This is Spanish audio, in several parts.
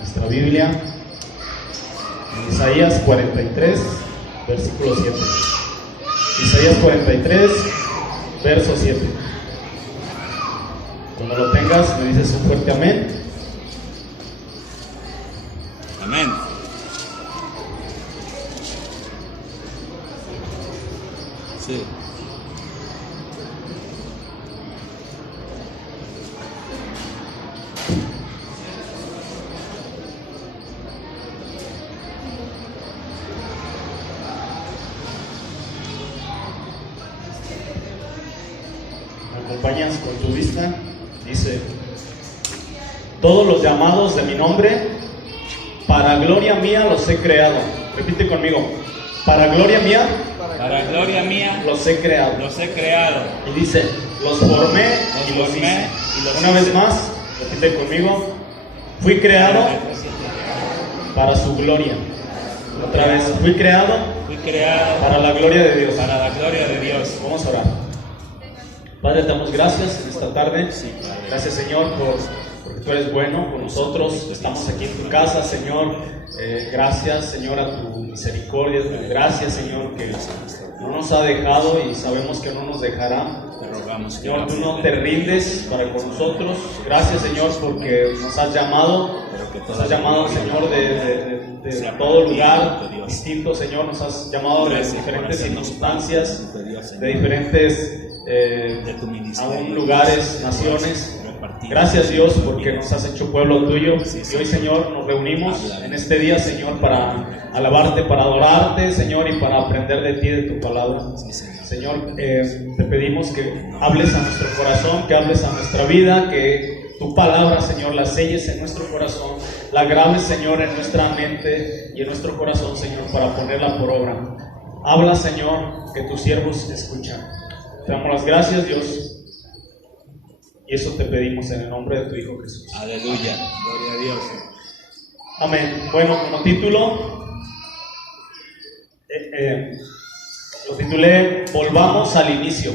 nuestra Biblia en Isaías 43, versículo 7. Isaías 43, verso 7. Cuando lo tengas, me dices un fuerte amén. Amén. Sí. ¿Me acompañas con tu vista? Dice: todos los llamados de mi nombre, para gloria mía los he creado. Repite conmigo: para gloria mía, Para gloria mía los he creado. los he creado. Y dice: los formé y los hice. Una vez más, repite conmigo: fui creado para su gloria. Otra vez: fui creado Fui creado para la gloria de Dios. para la gloria de Dios. Vamos a orar. Padre, te damos gracias en esta tarde. Gracias, Señor, porque tú eres bueno con nosotros. Estamos aquí en tu casa, Señor. Gracias, Señor, a tu misericordia. Gracias, Señor, que no nos ha dejado y sabemos que no nos dejará. Te rogamos, Señor, tú no te rindes para con nosotros. Gracias, Señor, porque nos has llamado. Nos has llamado, Señor, de todo lugar distinto, Señor. Nos has llamado de diferentes circunstancias, de diferentes aún lugares, naciones. Gracias, Dios, porque nos has hecho pueblo tuyo. Y hoy, Señor, nos reunimos en este día, Señor, para alabarte, para adorarte, Señor, y para aprender de ti, de tu palabra. Señor, te pedimos que hables a nuestro corazón, que hables a nuestra vida, que tu palabra, Señor, la selles en nuestro corazón, la grabes, Señor, en nuestra mente y en nuestro corazón, Señor, para ponerla por obra. Habla, Señor, que tus siervos escuchan. Te damos las gracias, Dios, y eso te pedimos en el nombre de tu Hijo Jesús. Aleluya. Gloria a Dios. Amén. Bueno, como título, lo titulé Volvamos al inicio.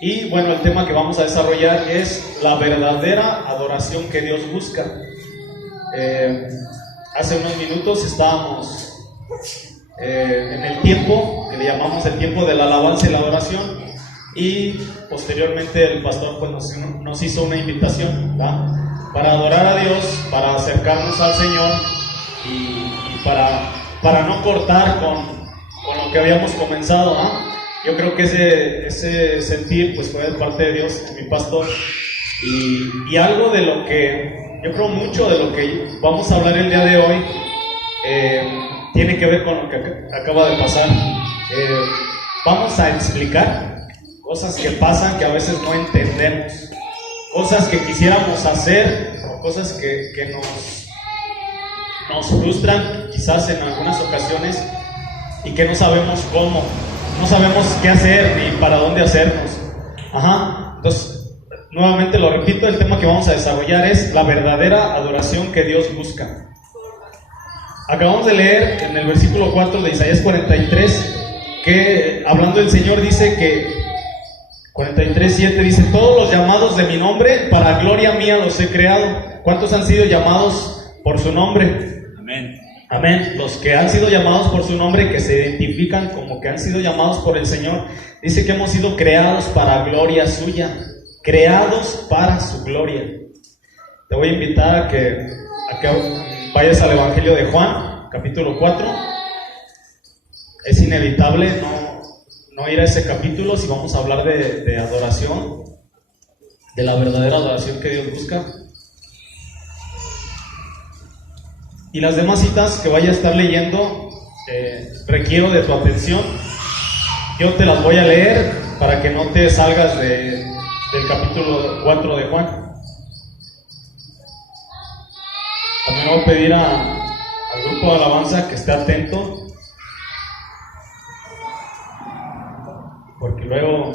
Y bueno, el tema que vamos a desarrollar es la verdadera adoración que Dios busca. Hace unos minutos estábamos en el tiempo que le llamamos el tiempo de la alabanza y la adoración, y posteriormente el pastor pues nos hizo una invitación, ¿verdad?, para adorar a Dios, para acercarnos al Señor y para no cortar con lo que habíamos comenzado, ¿no? Yo creo que ese sentir pues fue de parte de Dios, mi pastor, y algo de lo que yo creo, mucho de lo que vamos a hablar el día de hoy tiene que ver con lo que acaba de pasar. Vamos a explicar cosas que pasan que a veces no entendemos, cosas que quisiéramos hacer o cosas que nos frustran quizás en algunas ocasiones y que no sabemos cómo, no sabemos qué hacer ni para dónde hacernos. Entonces, nuevamente lo repito, el tema que vamos a desarrollar es la verdadera adoración que Dios busca. Acabamos de leer en el versículo 4 de Isaías 43 que, hablando el Señor, dice que 43:7 dice: todos los llamados de mi nombre, para gloria mía los he creado. ¿Cuántos han sido llamados por su nombre? Amén. Amén. Los que han sido llamados por su nombre, que se identifican como que han sido llamados por el Señor, dice que hemos sido creados para gloria suya, creados para su gloria. Te voy a invitar a que vayas al Evangelio de Juan, capítulo 4. Es inevitable no ir a ese capítulo si vamos a hablar de adoración, de la verdadera adoración que Dios busca. Y las demás citas que vaya a estar leyendo, requiero de tu atención. Yo te las voy a leer para que no te salgas del capítulo 4 de Juan. También voy a pedir al grupo de alabanza que esté atento, porque luego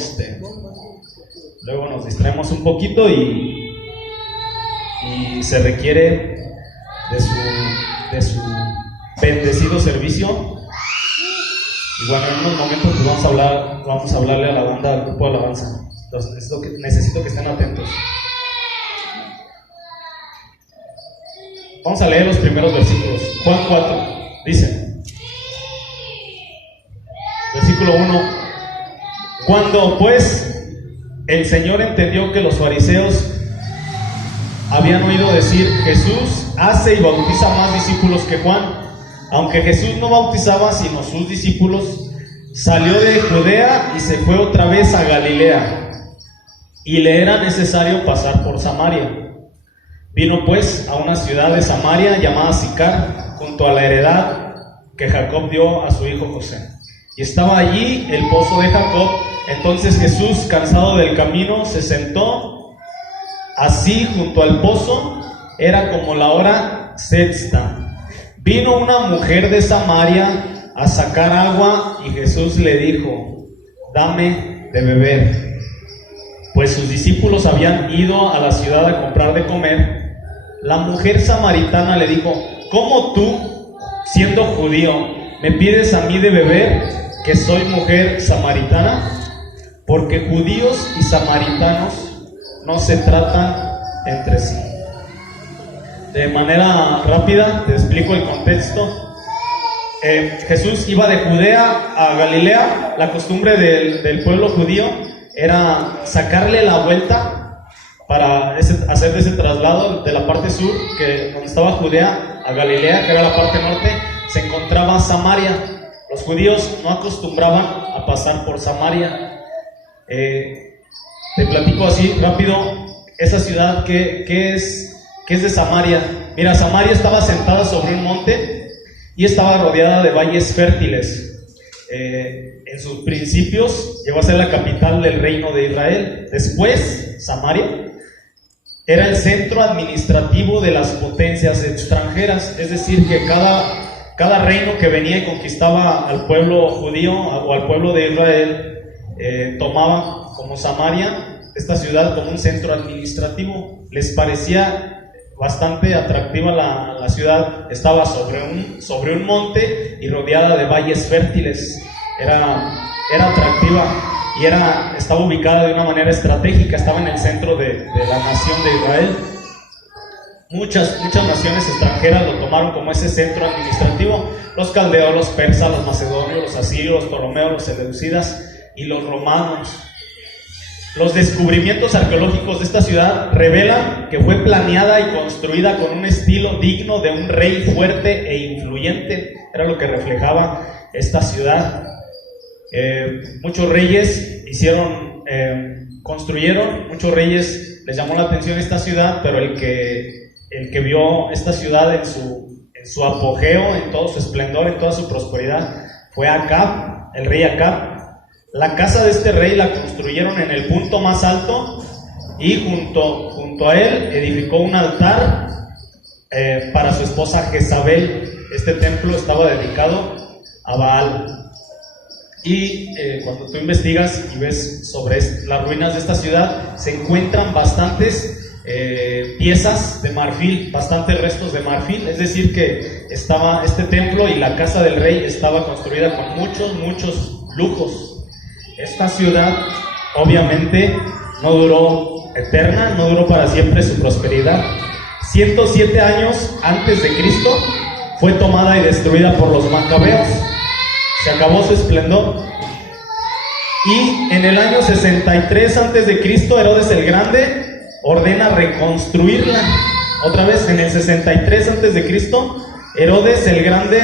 nos distraemos un poquito y se requiere de su bendecido servicio. Y bueno, en unos momentos pues vamos a hablarle a la banda, al grupo de alabanza. Entonces necesito que estén atentos. Vamos a leer los primeros versículos. Juan 4 dice, versículo 1: Cuando pues el Señor entendió que los fariseos habían oído decir, Jesús hace y bautiza más discípulos que Juan, aunque Jesús no bautizaba sino sus discípulos, salió de Judea y se fue otra vez a Galilea, y le era necesario pasar por Samaria. Vino pues a una ciudad de Samaria llamada Sicar, junto a la heredad que Jacob dio a su hijo José. Y estaba allí el pozo de Jacob. Entonces Jesús, cansado del camino, se sentó así junto al pozo. Era como la hora sexta. Vino una mujer de Samaria a sacar agua, y Jesús le dijo, dame de beber. Pues sus discípulos habían ido a la ciudad a comprar de comer. La mujer samaritana le dijo, ¿cómo tú, siendo judío, me pides a mí de beber, que soy mujer samaritana? Porque judíos y samaritanos no se tratan entre sí. De manera rápida te explico el contexto. Jesús iba de Judea a Galilea. La costumbre del pueblo judío era sacarle la vuelta para hacer ese traslado de la parte sur, que donde estaba Judea, a Galilea, que era la parte norte, se encontraba Samaria. Los judíos no acostumbraban a pasar por Samaria. Te platico así rápido, esa ciudad que es de Samaria. Mira, Samaria estaba sentada sobre un monte y estaba rodeada de valles fértiles. En sus principios llegó a ser la capital del reino de Israel. Después, Samaria era el centro administrativo de las potencias extranjeras, es decir, que cada reino que venía y conquistaba al pueblo judío o al pueblo de Israel, tomaba como Samaria, esta ciudad, como un centro administrativo. Les parecía bastante atractiva la ciudad. Estaba sobre un monte y rodeada de valles fértiles. Era atractiva y estaba ubicada de una manera estratégica. Estaba en el centro de la nación de Israel. Muchas naciones extranjeras lo tomaron como ese centro administrativo: los caldeos, los persas, los macedonios, los asirios, los ptolomeos, los seleucidas y los romanos. Los descubrimientos arqueológicos de esta ciudad revelan que fue planeada y construida con un estilo digno de un rey fuerte e influyente. Era lo que reflejaba esta ciudad. Muchos reyes construyeron, muchos reyes les llamó la atención esta ciudad, pero el que vio esta ciudad en su apogeo, en todo su esplendor, en toda su prosperidad, fue Acab, el rey Acab. La casa de este rey la construyeron en el punto más alto, y junto a él edificó un altar para su esposa Jezabel. Este templo estaba dedicado a Baal. Y cuando tú investigas y ves sobre las ruinas de esta ciudad, se encuentran bastantes piezas de marfil, bastantes restos de marfil. Es decir, que estaba este templo y la casa del rey estaba construida con muchos lujos. Esta ciudad obviamente no duró eterna, no duró para siempre su prosperidad. 107 años antes de Cristo fue tomada y destruida por los macabeos. Se acabó su esplendor. Y en el año 63 antes de Cristo, Herodes el Grande ordena reconstruirla. Otra vez, en el 63 antes de Cristo, Herodes el Grande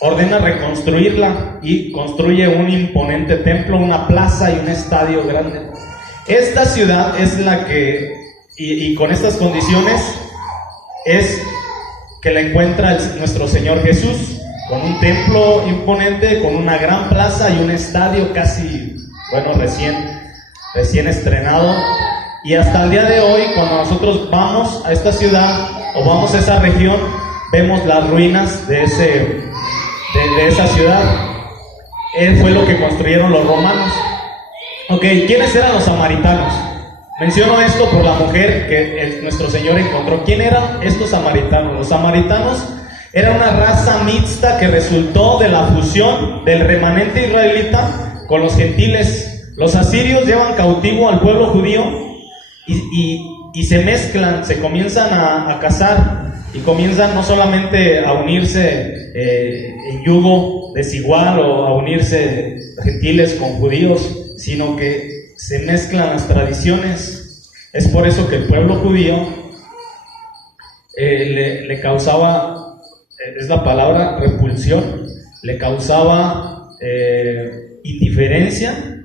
ordena reconstruirla y construye un imponente templo, una plaza y un estadio grande. Esta ciudad es la que, y con estas condiciones, es que la encuentra nuestro Señor Jesús, con un templo imponente, con una gran plaza y un estadio casi, recién estrenado. Y hasta el día de hoy, cuando nosotros vamos a esta ciudad o vamos a esa región, vemos las ruinas de esa ciudad. Fue lo que construyeron los romanos. Ok, ¿quiénes eran los samaritanos? Menciono esto por la mujer que nuestro Señor encontró. ¿Quién eran estos samaritanos? Los samaritanos eran una raza mixta que resultó de la fusión del remanente israelita con los gentiles. Los asirios llevan cautivo al pueblo judío y se mezclan, se comienzan a casar. y comienzan no solamente a unirse en yugo desigual o a unirse gentiles con judíos, sino que se mezclan las tradiciones. Es por eso que el pueblo judío le causaba, es la palabra repulsión, le causaba indiferencia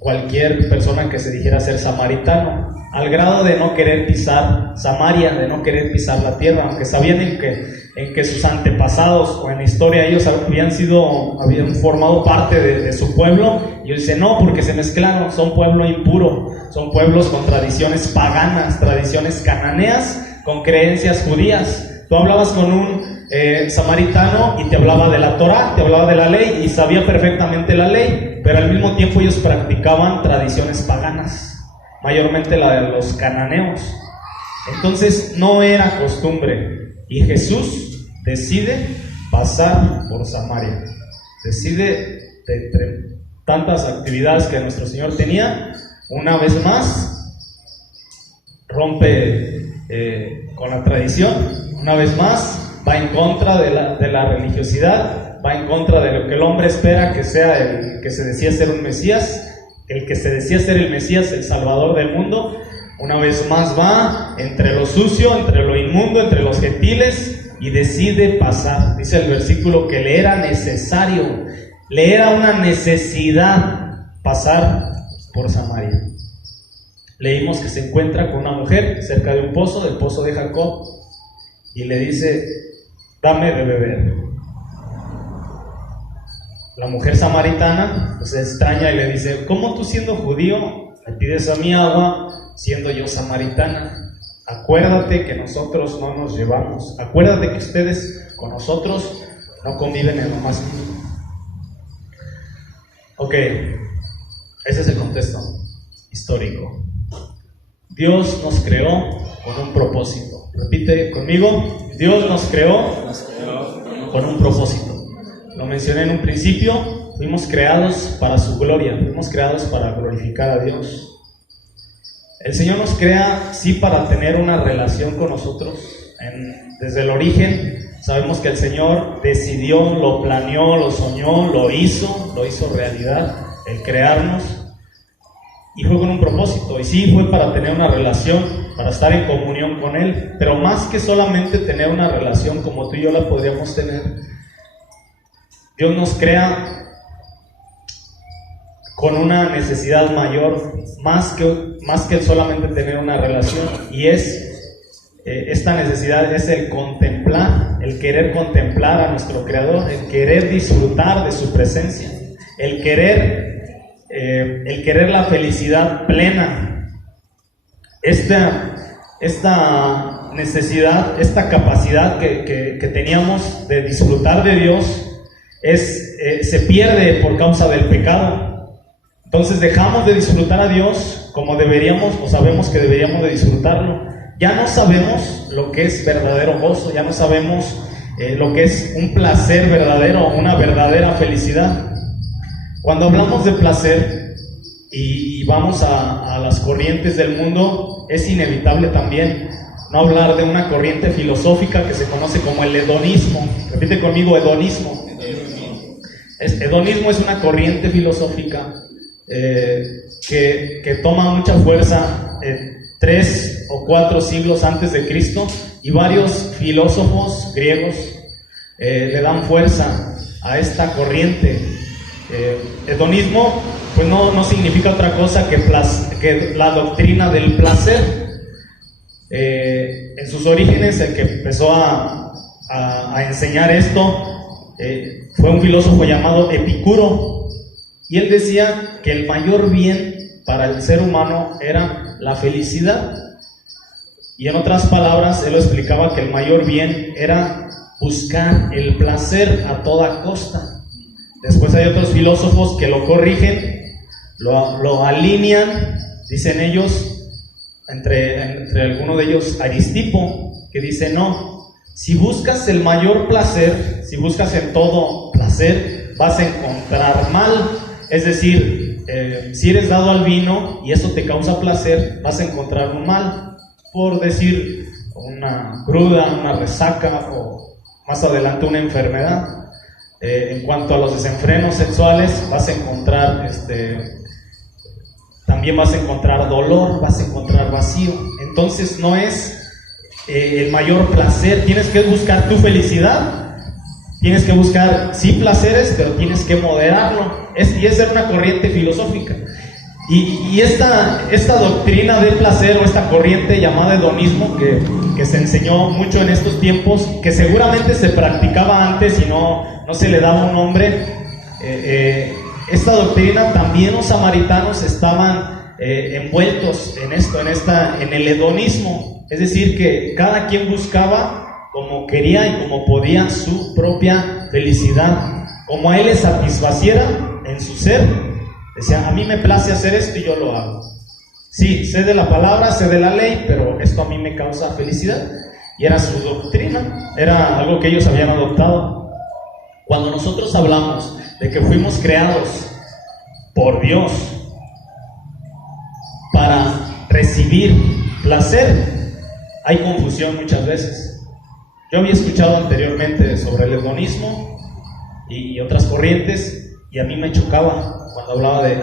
cualquier persona que se dijera ser samaritano, al grado de no querer pisar Samaria, de no querer pisar la tierra, aunque sabían en que sus antepasados o en la historia ellos habían formado parte de su pueblo. Y ellos dicen, no, porque se mezclaron, son pueblo impuro, son pueblos con tradiciones paganas, tradiciones cananeas, con creencias judías. Tú hablabas con un samaritano y te hablaba de la Torá, te hablaba de la ley y sabía perfectamente la ley, pero al mismo tiempo ellos practicaban tradiciones paganas, mayormente la de los cananeos. Entonces no era costumbre, y Jesús decide pasar por Samaria, decide, de entre tantas actividades que nuestro Señor tenía, una vez más rompe con la tradición, una vez más va en contra de la religiosidad, va en contra de lo que el hombre espera que sea el que se decía ser un Mesías, el que se decía ser el Mesías, el Salvador del mundo. Una vez más va entre lo sucio, entre lo inmundo, entre los gentiles, y decide pasar. Dice el versículo que le era necesario, le era una necesidad pasar por Samaria. Leímos que se encuentra con una mujer cerca de un pozo, del pozo de Jacob, y le dice, dame de beber. La mujer samaritana se extraña y le dice, ¿cómo tú siendo judío me pides a mí agua siendo yo samaritana? Acuérdate que nosotros no nos llevamos, acuérdate que ustedes con nosotros no conviven en lo más mínimo. Ok, ese es el contexto histórico. Dios nos creó con un propósito. Repite conmigo, Dios nos creó con un propósito. Lo mencioné en un principio, fuimos creados para su gloria, fuimos creados para glorificar a Dios. El Señor nos crea, sí, para tener una relación con nosotros. Desde el origen, sabemos que el Señor decidió, lo planeó, lo soñó, lo hizo realidad, el crearnos. Y fue con un propósito, y sí, fue para tener una relación, para estar en comunión con Él. Pero más que solamente tener una relación como tú y yo la podríamos tener, Dios nos crea con una necesidad mayor, más que solamente tener una relación, y esta necesidad es el contemplar, el querer contemplar a nuestro Creador, el querer disfrutar de su presencia, el querer la felicidad plena. Esta necesidad, esta capacidad que teníamos de disfrutar de Dios se pierde por causa del pecado. Entonces dejamos de disfrutar a Dios como deberíamos, o sabemos que deberíamos de disfrutarlo. Ya no sabemos lo que es verdadero gozo, ya no sabemos lo que es un placer verdadero, una verdadera felicidad. Cuando hablamos de placer y vamos a las corrientes del mundo, es inevitable también no hablar de una corriente filosófica que se conoce como el hedonismo. Repite conmigo, hedonismo. Hedonismo es una corriente filosófica que toma mucha fuerza 3 o 4 siglos antes de Cristo, y varios filósofos griegos le dan fuerza a esta corriente. Hedonismo pues no significa otra cosa que la doctrina del placer. En sus orígenes el que empezó a enseñar esto fue un filósofo llamado Epicuro, y él decía que el mayor bien para el ser humano era la felicidad, y en otras palabras él lo explicaba que el mayor bien era buscar el placer a toda costa. Después hay otros filósofos que lo corrigen, lo alinean, dicen ellos, entre alguno de ellos Aristipo, que dice no, si buscas el mayor placer, si buscas en todo placer, vas a encontrar mal. Es decir, si eres dado al vino y eso te causa placer, vas a encontrar un mal. Por decir una cruda, una resaca o más adelante una enfermedad. En cuanto a los desenfrenos sexuales, vas a encontrar también vas a encontrar dolor, vas a encontrar vacío. Entonces no es el mayor placer. Tienes que buscar tu felicidad, tienes que buscar sí placeres, pero tienes que moderarlo. Y esa es una corriente filosófica. Y esta doctrina del placer, o esta corriente llamada hedonismo, que se enseñó mucho en estos tiempos, que seguramente se practicaba antes y no se le daba un nombre, esta doctrina, también los samaritanos estaban envueltos en esto, en el hedonismo. Es decir, que cada quien buscaba como quería y como podía su propia felicidad, como a él le satisfaciera en su ser. Decía, a mí me place hacer esto y yo lo hago. Sí, sé de la palabra, sé de la ley, pero esto a mí me causa felicidad. Y era su doctrina, era algo que ellos habían adoptado. Cuando nosotros hablamos de que fuimos creados por Dios para recibir placer, hay confusión muchas veces. Yo había escuchado anteriormente sobre el hedonismo y otras corrientes, y a mí me chocaba cuando hablaba de,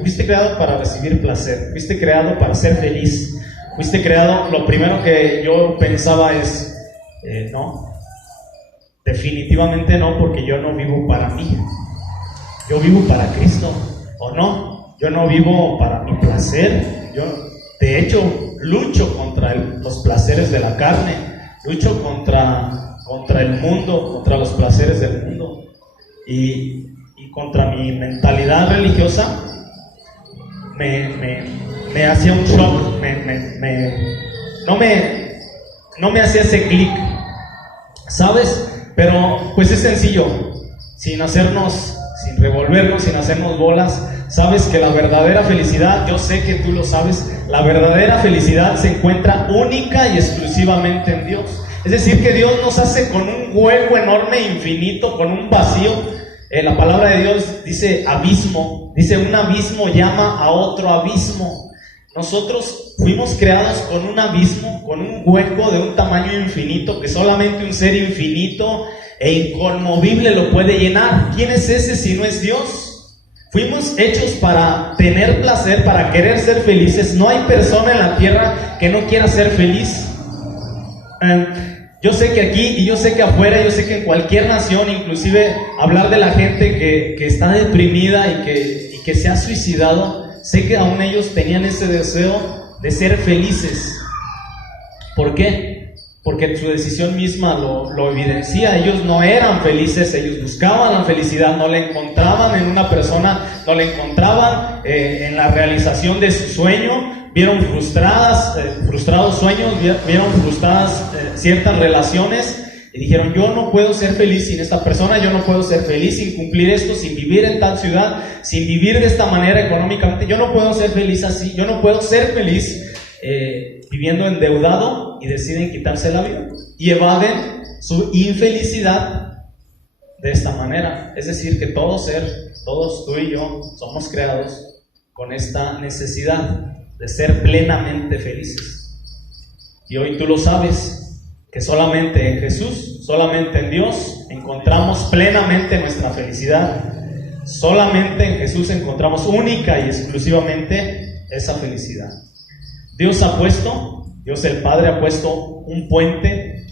fuiste creado para recibir placer, fuiste creado para ser feliz, fuiste creado. Lo primero que yo pensaba es, no, definitivamente no, porque yo no vivo para mí, yo vivo para Cristo. O no, yo no vivo para mi placer, yo de hecho lucho contra los placeres de la carne, lucho contra el mundo, contra los placeres del mundo, y contra mi mentalidad religiosa. Me hacía un shock, no me hacía ese clic, ¿sabes? Pero pues es sencillo, sin revolvernos, sin hacernos bolas. Sabes que la verdadera felicidad, yo sé que tú lo sabes, la verdadera felicidad se encuentra única y exclusivamente en Dios. Es decir, que Dios nos hace con un hueco enorme, infinito, con un vacío. La palabra de Dios dice abismo, dice un abismo llama a otro abismo. Nosotros fuimos creados con un abismo, con un hueco de un tamaño infinito que solamente un ser infinito e inconmovible lo puede llenar. ¿Quién es ese si no es Dios? Fuimos hechos para tener placer, para querer ser felices. No hay persona en la tierra que no quiera ser feliz. Yo sé que aquí y yo sé que afuera, yo sé que en cualquier nación, inclusive hablar de la gente que está deprimida y que se ha suicidado, sé que aún ellos tenían ese deseo de ser felices. ¿Por qué? Porque su decisión misma lo evidencia. Ellos no eran felices, ellos buscaban la felicidad, no la encontraban en una persona, no la encontraban en la realización de su sueño. Vieron frustrados sueños, vieron frustradas ciertas relaciones y dijeron, yo no puedo ser feliz sin esta persona, yo no puedo ser feliz sin cumplir esto, sin vivir en tal ciudad, sin vivir de esta manera económicamente, yo no puedo ser feliz así, yo no puedo ser feliz viviendo endeudado, y deciden quitarse la vida y evaden su infelicidad de esta manera. Es decir, que todos tú y yo somos creados con esta necesidad de ser plenamente felices. Y hoy tú lo sabes, que solamente en Jesús, solamente en Dios encontramos plenamente nuestra felicidad. Solamente en Jesús encontramos única y exclusivamente esa felicidad. Dios el Padre ha puesto un puente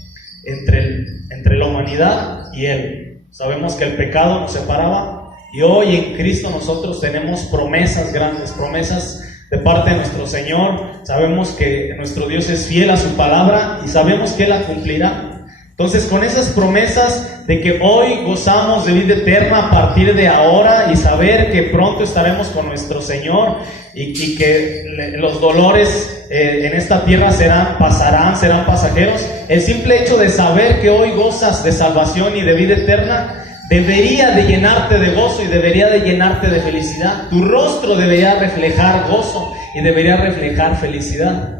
entre la humanidad y Él. Sabemos que el pecado nos separaba, y hoy en Cristo nosotros tenemos promesas grandes, promesas de parte de nuestro Señor. Sabemos que nuestro Dios es fiel a su palabra y sabemos que Él la cumplirá. Entonces, con esas promesas de que hoy gozamos de vida eterna a partir de ahora, y saber que pronto estaremos con nuestro Señor, y que los dolores en esta tierra serán pasajeros, el simple hecho de saber que hoy gozas de salvación y de vida eterna debería de llenarte de gozo y debería de llenarte de felicidad. Tu rostro debería reflejar gozo y debería reflejar felicidad.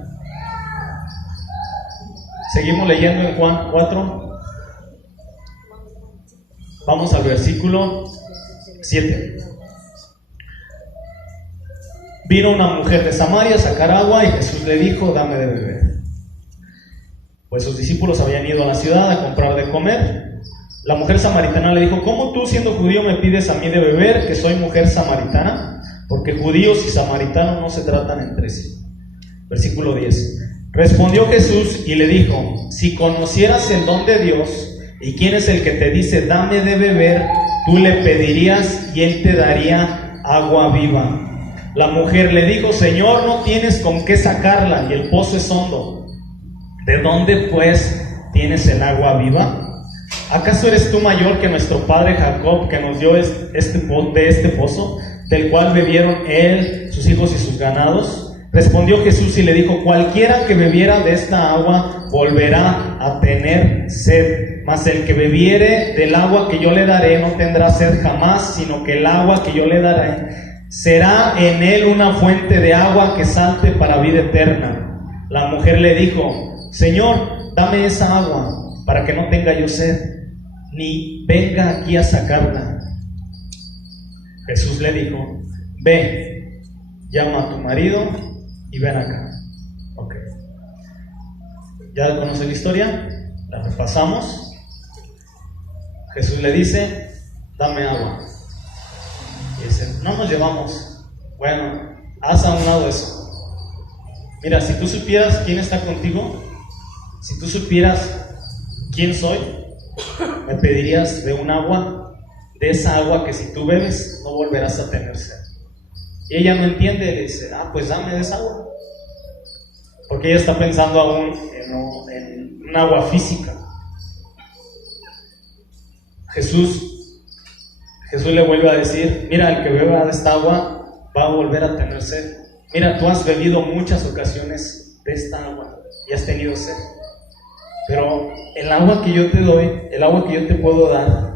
Seguimos leyendo en Juan 4. Vamos al versículo 7. Vino una mujer de Samaria a sacar agua y Jesús le dijo, dame de beber. pues sus discípulos habían ido a la ciudad a comprar de comer. La mujer samaritana le dijo: ¿cómo tú, siendo judío, me pides a mí de beber, que soy mujer samaritana? Porque judíos y samaritanos no se tratan entre sí. Versículo 10. Respondió Jesús y le dijo: si conocieras el don de Dios y quién es el que te dice dame de beber, tú le pedirías y él te daría agua viva. La mujer le dijo: Señor, no tienes con qué sacarla y el pozo es hondo. ¿De dónde pues tienes el agua viva? ¿Acaso eres tú mayor que nuestro padre Jacob, que nos dio de este pozo, del cual bebieron él, sus hijos y sus ganados? Respondió Jesús y le dijo: cualquiera que bebiera de esta agua volverá a tener sed, mas el que bebiere del agua que yo le daré no tendrá sed jamás, sino que el agua que yo le daré será en él una fuente de agua que salte para vida eterna. La mujer le dijo: Señor, dame esa agua para que no tenga yo sed, ni venga aquí a sacarla. Jesús le dijo: ve, llama a tu marido y ven acá. Ok. ¿Ya conoce la historia? La repasamos. Jesús le dice: dame agua. Y dice: no nos llevamos. Bueno, haz a un lado eso. Mira, si tú supieras quién está contigo, si tú supieras quién soy, me pedirías de un agua, de esa agua que si tú bebes no volverás a tener sed. Y ella no entiende, le dice: pues dame de esa agua. Porque ella está pensando aún en un agua física. Jesús le vuelve a decir: mira, el que beba de esta agua va a volver a tener sed. Mira, tú has bebido muchas ocasiones de esta agua y has tenido sed. Pero el agua que yo te doy, el agua que yo te puedo dar,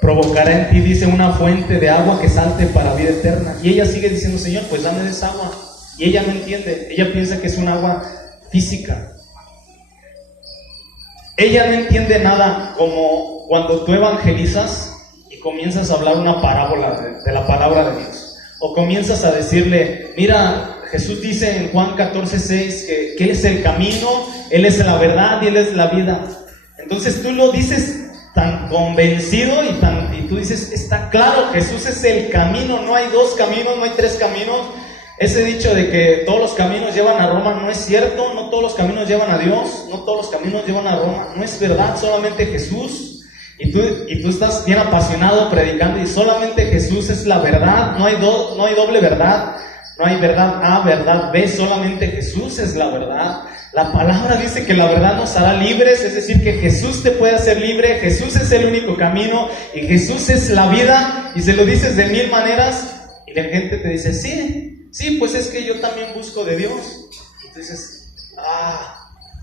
provocará en ti, dice, una fuente de agua que salte para vida eterna. Y ella sigue diciendo: Señor, pues dame de esa agua. Y ella no entiende, ella piensa que es un agua física. Ella no entiende nada, como cuando tú evangelizas y comienzas a hablar una parábola de la palabra de Dios. O comienzas a decirle: mira, Jesús dice en Juan 14:6 que Él es el camino, Él es la verdad y Él es la vida. Entonces tú lo dices tan convencido y tú dices: está claro, Jesús es el camino, no hay dos caminos, no hay tres caminos. Ese dicho de que todos los caminos llevan a Roma no es cierto. No todos los caminos llevan a Dios, no todos los caminos llevan a Roma. No es verdad, solamente Jesús. Y tú estás bien apasionado predicando y solamente Jesús es la verdad. No hay doble verdad. No hay verdad A, verdad B, solamente Jesús es la verdad. La palabra dice que la verdad nos hará libres, es decir, que Jesús te puede hacer libre. Jesús es el único camino y Jesús es la vida, y se lo dices de mil maneras y la gente te dice: sí, pues es que yo también busco de Dios. Y tú dices: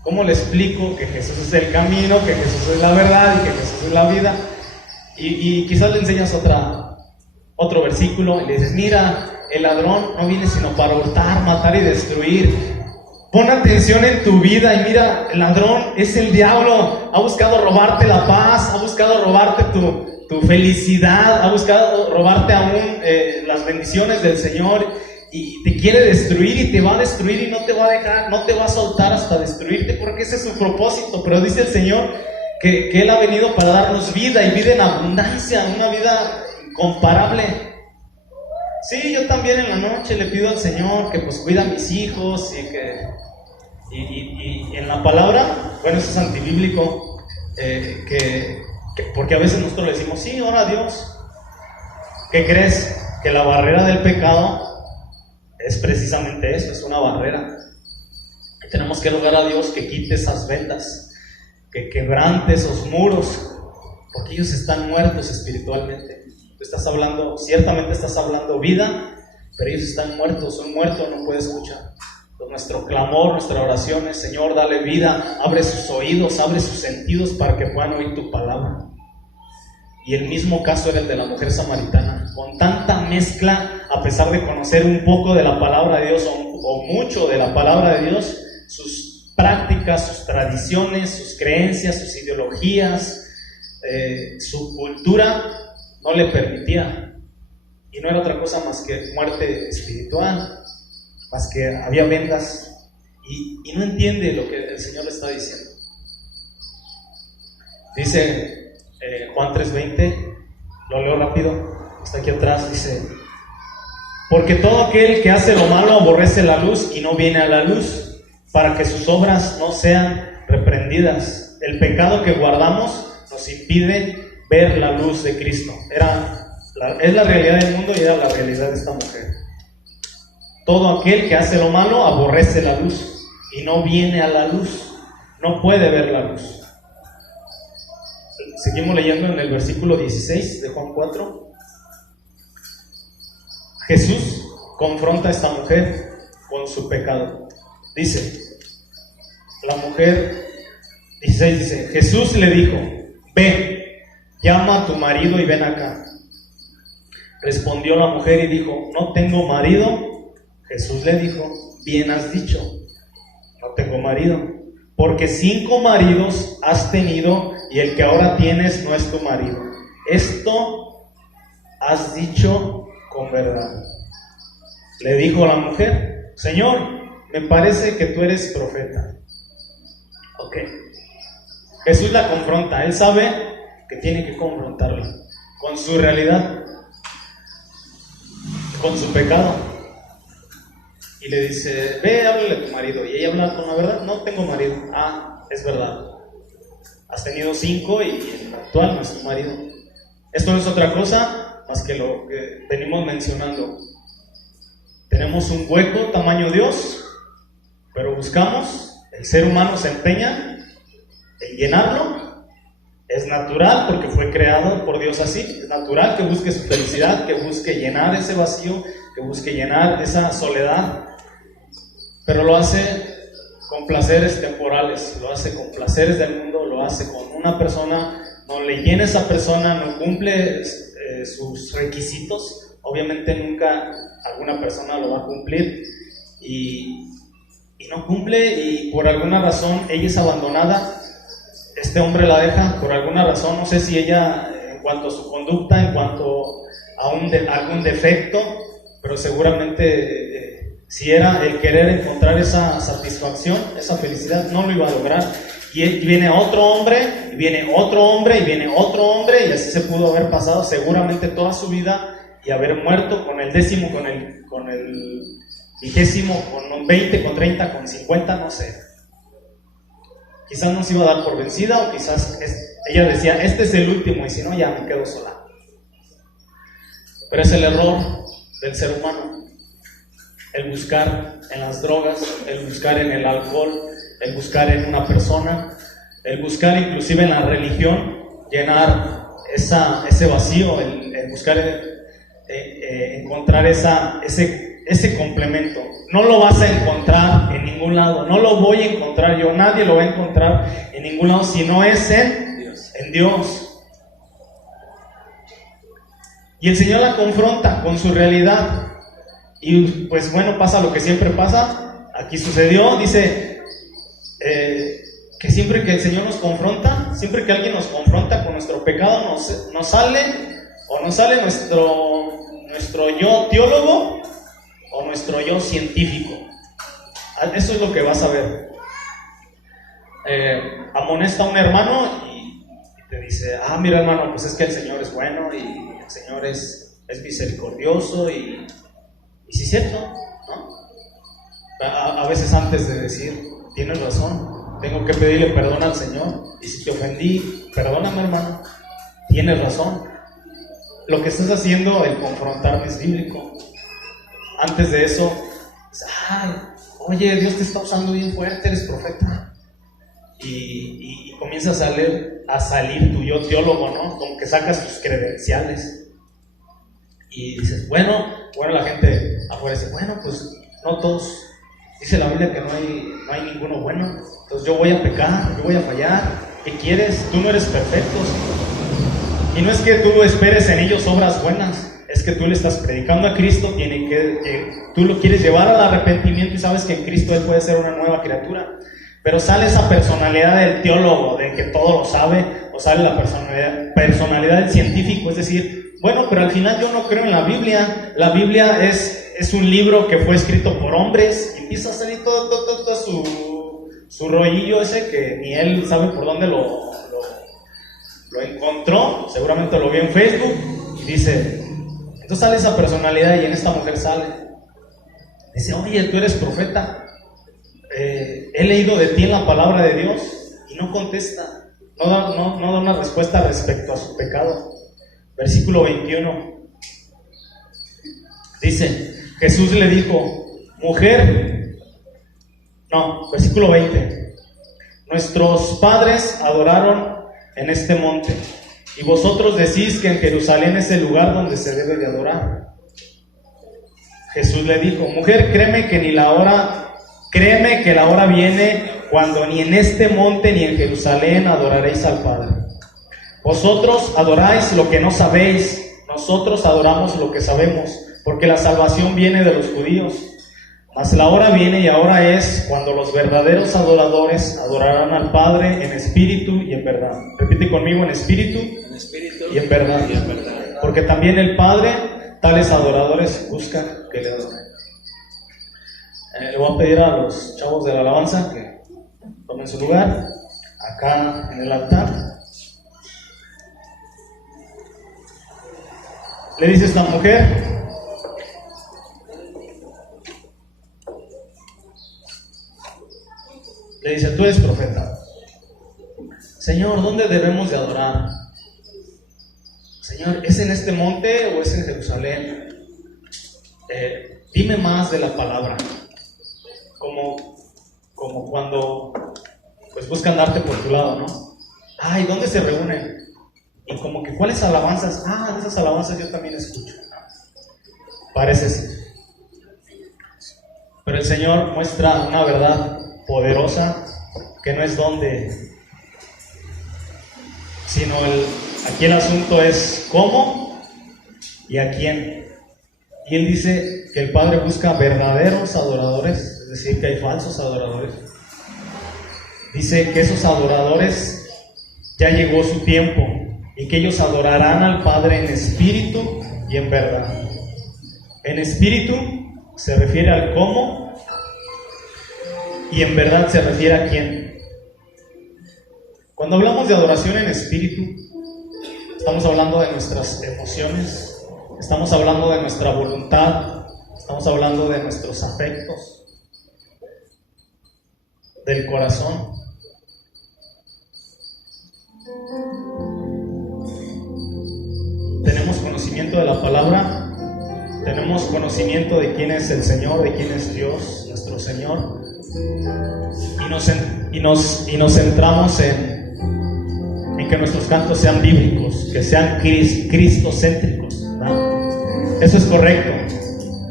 ¿cómo le explico que Jesús es el camino, que Jesús es la verdad y que Jesús es la vida? Y quizás le enseñas otro versículo y le dices: mira, el ladrón no viene sino para hurtar, matar y destruir. Pon atención en tu vida y mira, el ladrón es el diablo. Ha buscado robarte la paz, ha buscado robarte tu felicidad, ha buscado robarte aún las bendiciones del Señor, y te quiere destruir y te va a destruir y no te va a dejar, no te va a soltar hasta destruirte, porque ese es su propósito. Pero dice el Señor que Él ha venido para darnos vida, y vida en abundancia, una vida incomparable. Sí, yo también en la noche le pido al Señor que pues cuida a mis hijos y en la palabra, bueno, eso es antibíblico, porque a veces nosotros le decimos: sí, ora a Dios. ¿Qué crees? Que la barrera del pecado es precisamente eso, es una barrera. Y tenemos que rogar a Dios que quite esas vendas, que quebrante esos muros, porque ellos están muertos espiritualmente. Tú estás hablando, ciertamente estás hablando vida, pero ellos están muertos, un muerto no puede escuchar. Entonces, nuestro clamor, nuestra oración es: Señor, dale vida, abre sus oídos, abre sus sentidos para que puedan oír tu palabra. Y el mismo caso era el de la mujer samaritana. Con tanta mezcla, a pesar de conocer un poco de la palabra de Dios o mucho de la palabra de Dios, sus prácticas, sus tradiciones, sus creencias, sus ideologías, su cultura no le permitía. Y no era otra cosa más que muerte espiritual, más que había vendas. y no entiende lo que el Señor le está diciendo. Dice Juan 3:20, lo leo rápido, está aquí atrás, dice: porque todo aquel que hace lo malo aborrece la luz y no viene a la luz, para que sus obras no sean reprendidas. El pecado que guardamos nos impide ver la luz de Cristo. Es la realidad del mundo y era la realidad de esta mujer. Todo aquel que hace lo malo aborrece la luz y no viene a la luz, no puede ver la luz. Seguimos leyendo en el versículo 16 de Juan 4. Jesús confronta a esta mujer con su pecado. Dice, la mujer, 16 dice: Jesús le dijo: ven, llama a tu marido y ven acá. Respondió la mujer y dijo: no tengo marido. Jesús le dijo: bien has dicho, no tengo marido, porque 5 maridos has tenido y el que ahora tienes no es tu marido. Esto has dicho con verdad. Le dijo la mujer: Señor, me parece que tú eres profeta. Ok. Jesús la confronta. Él sabe que tiene que confrontarla con su realidad, con su pecado. Y le dice: ve, háblale a tu marido. Y ella habla con la verdad: no tengo marido. Ah, es verdad. Has tenido 5 y el actual no es tu marido. Esto no es otra cosa más que lo que venimos mencionando. Tenemos un hueco tamaño Dios, pero buscamos, el ser humano se empeña en llenarlo. Es natural porque fue creado por Dios así. Es natural que busque su felicidad, que busque llenar ese vacío, que busque llenar esa soledad, pero lo hace con placeres temporales, lo hace con placeres del mundo, lo hace con una persona, no le llena a esa persona, no cumple sus requisitos. Obviamente nunca alguna persona lo va a cumplir y no cumple, y por alguna razón ella es abandonada. Este hombre la deja por alguna razón, no sé si ella en cuanto a su conducta, en cuanto a algún defecto, pero seguramente si era el querer encontrar esa satisfacción, esa felicidad, no lo iba a lograr. Y viene otro hombre, y viene otro hombre, y viene otro hombre, y así se pudo haber pasado seguramente toda su vida y haber muerto con el 10º, con el 20º, con 20, con 30, con 50, no sé. Quizás no se iba a dar por vencida, o quizás ella decía: este es el último, y si no, ya me quedo sola. Pero es el error del ser humano, el buscar en las drogas, el buscar en el alcohol, el buscar en una persona, el buscar inclusive en la religión, llenar ese vacío, el buscar encontrar ese complemento. No lo vas a encontrar en ningún lado, no lo voy a encontrar yo, nadie lo va a encontrar en ningún lado si no es en Dios. Y el Señor la confronta con su realidad, y pues bueno, pasa lo que siempre pasa. Aquí sucedió, dice que siempre que el Señor nos confronta, siempre que alguien nos confronta con nuestro pecado, nos sale nuestro yo teólogo o nuestro yo científico. Eso es lo que vas a ver. Amonesta a un hermano y te dice: mira, hermano, pues es que el Señor es bueno y el Señor es misericordioso, y sí es cierto, ¿no? A veces antes de decir: tienes razón, tengo que pedirle perdón al Señor, y si te ofendí, perdóname, hermano, tienes razón. Lo que estás haciendo, el confrontarme, es bíblico. Antes de eso, oye, Dios te está usando bien fuerte, eres profeta. Y comienza a salir tu yo teólogo, ¿no? Como que sacas tus credenciales. Y dices, bueno, la gente afuera dice: bueno, pues no todos. Dice la Biblia que no hay ninguno bueno. Entonces yo voy a pecar, yo voy a fallar. ¿Qué quieres? Tú no eres perfecto. Y no es que tú esperes en ellos obras buenas, es que tú le estás predicando a Cristo, tú lo quieres llevar al arrepentimiento, y sabes que en Cristo Él puede ser una nueva criatura. Pero sale esa personalidad del teólogo, de que todo lo sabe, o sale la personalidad del científico, es decir, bueno, pero al final yo no creo en la Biblia. La Biblia es un libro que fue escrito por hombres y empieza a salir todo su rollillo ese que ni él sabe por dónde lo encontró, seguramente lo vio en Facebook, y dice, entonces sale esa personalidad y en esta mujer sale. Dice, oye, tú eres profeta, he leído de ti en la palabra de Dios, y no contesta, no da una respuesta respecto a su pecado. Versículo 21 dice, Jesús le dijo, versículo 20, nuestros padres adoraron en este monte, y vosotros decís que en Jerusalén es el lugar donde se debe de adorar. Jesús le dijo, mujer, créeme que la hora viene cuando ni en este monte ni en Jerusalén adoraréis al Padre. Vosotros adoráis lo que no sabéis, nosotros adoramos lo que sabemos, porque la salvación viene de los judíos. Mas la hora viene y ahora es cuando los verdaderos adoradores adorarán al Padre en espíritu y en verdad. Repite conmigo, en espíritu y en verdad. Porque también el Padre tales adoradores buscan que le adoren. Le voy a pedir a los chavos de la alabanza que tomen su lugar acá en el altar. Le dice esta mujer, le dice, tú eres profeta. Señor, ¿dónde debemos de adorar? Señor, ¿es en este monte o es en Jerusalén? Dime más de la palabra. Como cuando pues buscan darte por tu lado, ¿no? Ay, ¿dónde se reúnen? Y como que, ¿cuáles alabanzas? De esas alabanzas yo también escucho. Parece sí. Pero el Señor muestra una verdad poderosa que no es dónde, sino aquí el asunto es cómo y a quién. Y Él dice que el Padre busca verdaderos adoradores, es decir, que hay falsos adoradores. Dice que esos adoradores ya llegó su tiempo y que ellos adorarán al Padre en espíritu y en verdad. En espíritu se refiere al cómo y en verdad se refiere a quién. Cuando hablamos de adoración en espíritu, estamos hablando de nuestras emociones, estamos hablando de nuestra voluntad, estamos hablando de nuestros afectos, del corazón. Tenemos conocimiento de la palabra, tenemos conocimiento de quién es el Señor, de quién es Dios, nuestro Señor, y nos centramos en que nuestros cantos sean bíblicos, que sean cristocéntricos, ¿verdad? Eso es correcto.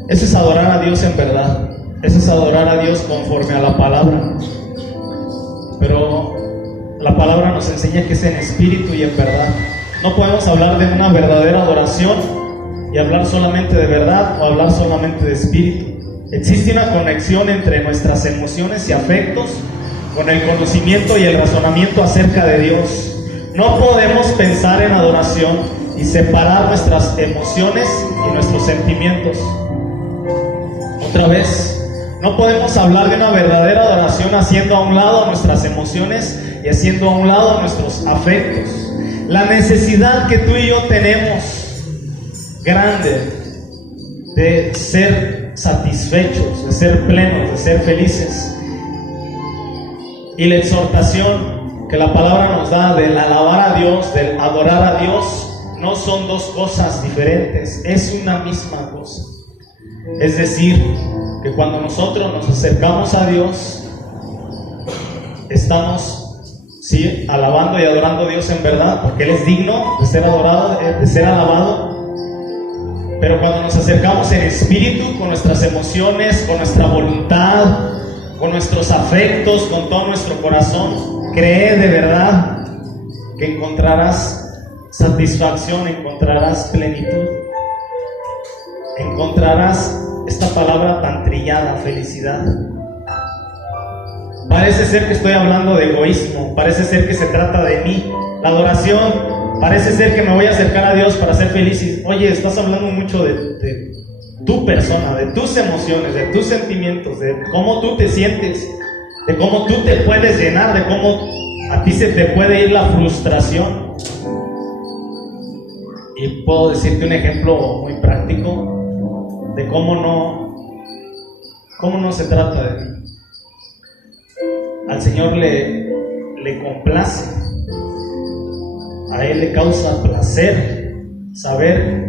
Eso es adorar a Dios en verdad. Eso es adorar a Dios conforme a la palabra. Pero la palabra nos enseña que es en espíritu y en verdad. No podemos hablar de una verdadera adoración y hablar solamente de verdad o hablar solamente de espíritu. Existe una conexión entre nuestras emociones y afectos con el conocimiento y el razonamiento acerca de Dios. No podemos pensar en adoración y separar nuestras emociones y nuestros sentimientos. Otra vez, no podemos hablar de una verdadera adoración haciendo a un lado nuestras emociones y haciendo a un lado nuestros afectos. La necesidad que tú y yo tenemos, grande, de ser satisfechos, de ser plenos, de ser felices. Y la exhortación que la palabra nos da del alabar a Dios, del adorar a Dios, no son dos cosas diferentes, es una misma cosa. Es decir, que cuando nosotros nos acercamos a Dios, estamos, sí, alabando y adorando a Dios en verdad, porque Él es digno de ser adorado, de ser alabado. Pero cuando nos acercamos en espíritu, con nuestras emociones, con nuestra voluntad, con nuestros afectos, con todo nuestro corazón, cree de verdad que encontrarás satisfacción, encontrarás plenitud, encontrarás esta palabra tan trillada, felicidad. Parece ser que estoy hablando de egoísmo, parece ser que se trata de mí. La adoración parece ser que me voy a acercar a Dios para ser feliz. Y, oye, estás hablando mucho de tu persona, de tus emociones, de tus sentimientos, de cómo tú te sientes, de cómo tú te puedes llenar, de cómo a ti se te puede ir la frustración. Y puedo decirte un ejemplo muy práctico de cómo no se trata de mí. Al Señor le complace, a Él le causa placer saber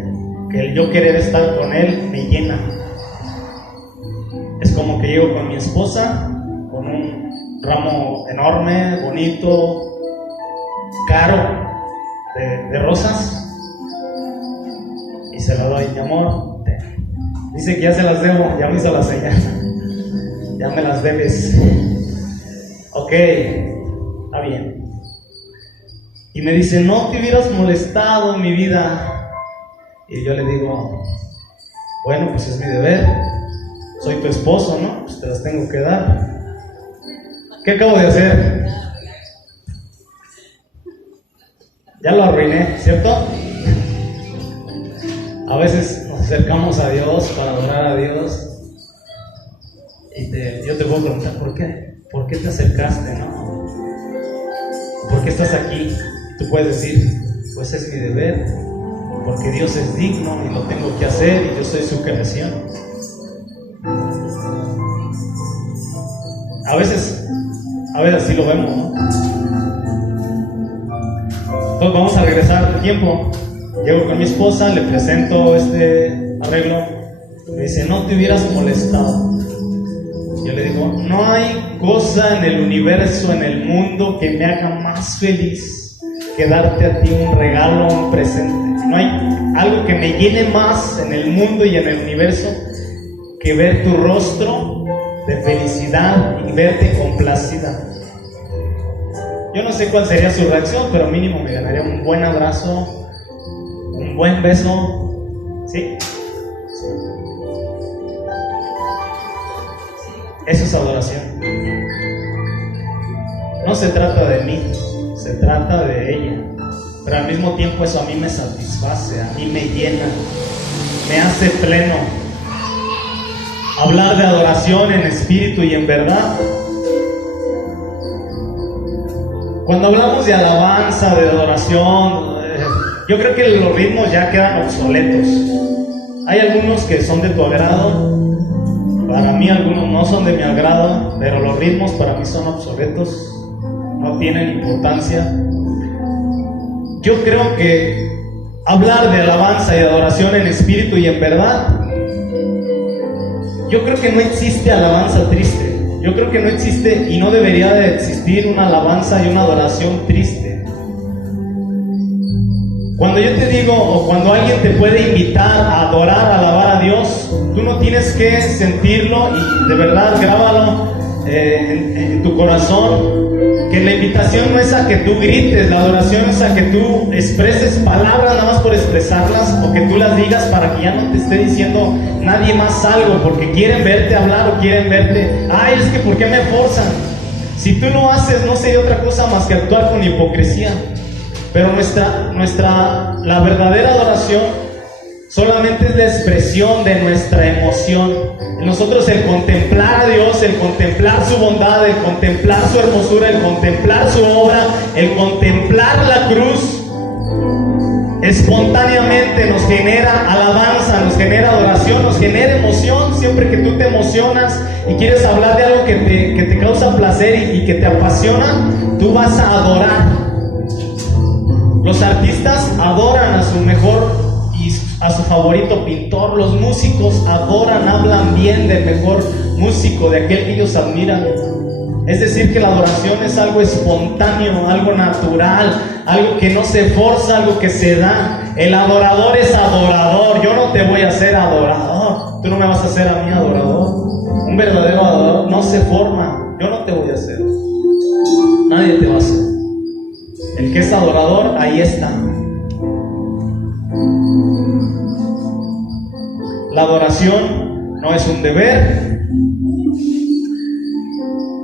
que el yo querer estar con Él me llena. Es como que llego con mi esposa, con un ramo enorme, bonito, caro, de rosas, y se lo doy. Mi amor, dice que ya se las debo, ya me hizo la señal, ya me las debes. Ok, está bien. Y me dice, no te hubieras molestado, mi vida. Y yo le digo, bueno, pues es mi deber, soy tu esposo, ¿no? Pues te las tengo que dar. ¿Qué acabo de hacer? Ya lo arruiné, ¿cierto? A veces nos acercamos a Dios para adorar a Dios y yo te puedo preguntar, ¿por qué? ¿Por qué te acercaste, no? ¿Por qué estás aquí? Tú puedes decir, pues es mi deber, porque Dios es digno y lo tengo que hacer y yo soy su creación. A veces así lo vemos, ¿no? Entonces vamos a regresar al tiempo. Llego con mi esposa, le presento este arreglo, me dice, no te hubieras molestado. Yo le digo, no hay cosa en el universo, en el mundo, que me haga más feliz que darte a ti un regalo, un presente. No hay algo que me llene más en el mundo y en el universo que ver tu rostro de felicidad y verte complacida. Yo no sé cuál sería su reacción, pero mínimo me ganaría un buen abrazo, un buen beso. ¿Sí? Eso es adoración. No se trata de mí, se trata de ella. Pero al mismo tiempo eso a mí me satisface, a mí me llena, me hace pleno. Hablar de adoración en espíritu y en verdad. Cuando hablamos de alabanza, de adoración, yo creo que los ritmos ya quedan obsoletos. Hay algunos que son de tu agrado, para mí algunos no son de mi agrado, pero los ritmos para mí son obsoletos, no tienen importancia. Yo creo que hablar de alabanza y adoración en espíritu y en verdad, yo creo que no existe alabanza triste. Yo creo que no existe y no debería de existir una alabanza y una adoración triste. Cuando yo te digo, o cuando alguien te puede invitar a adorar, a alabar a Dios, tú no tienes que sentirlo y de verdad grábalo en tu corazón, que la invitación no es a que tú grites, la adoración es a que tú expreses palabras nada más por expresarlas, o que tú las digas para que ya no te esté diciendo nadie más algo, porque quieren verte hablar o quieren verte, ay, es que ¿por qué me forzan? Si tú lo haces, no sería otra cosa más que actuar con hipocresía. Pero la verdadera adoración solamente es la expresión de nuestra emoción. En nosotros el contemplar a Dios, el contemplar su bondad, el contemplar su hermosura, el contemplar su obra, el contemplar la cruz, espontáneamente nos genera alabanza, nos genera adoración, nos genera emoción. Siempre que tú te emocionas y quieres hablar de algo que te causa placer y que te apasiona, tú vas a adorar. Los artistas adoran a su mejor y a su favorito pintor. Los músicos adoran, hablan bien del mejor músico, de aquel que ellos admiran. Es decir, que la adoración es algo espontáneo, algo natural, algo que no se forza, algo que se da. El adorador es adorador. Yo no te voy a hacer adorador. Tú no me vas a hacer a mí adorador. Un verdadero adorador no se forma. Yo no te voy a hacer. Nadie te va a hacer. El que es adorador, ahí está. La adoración no es un deber,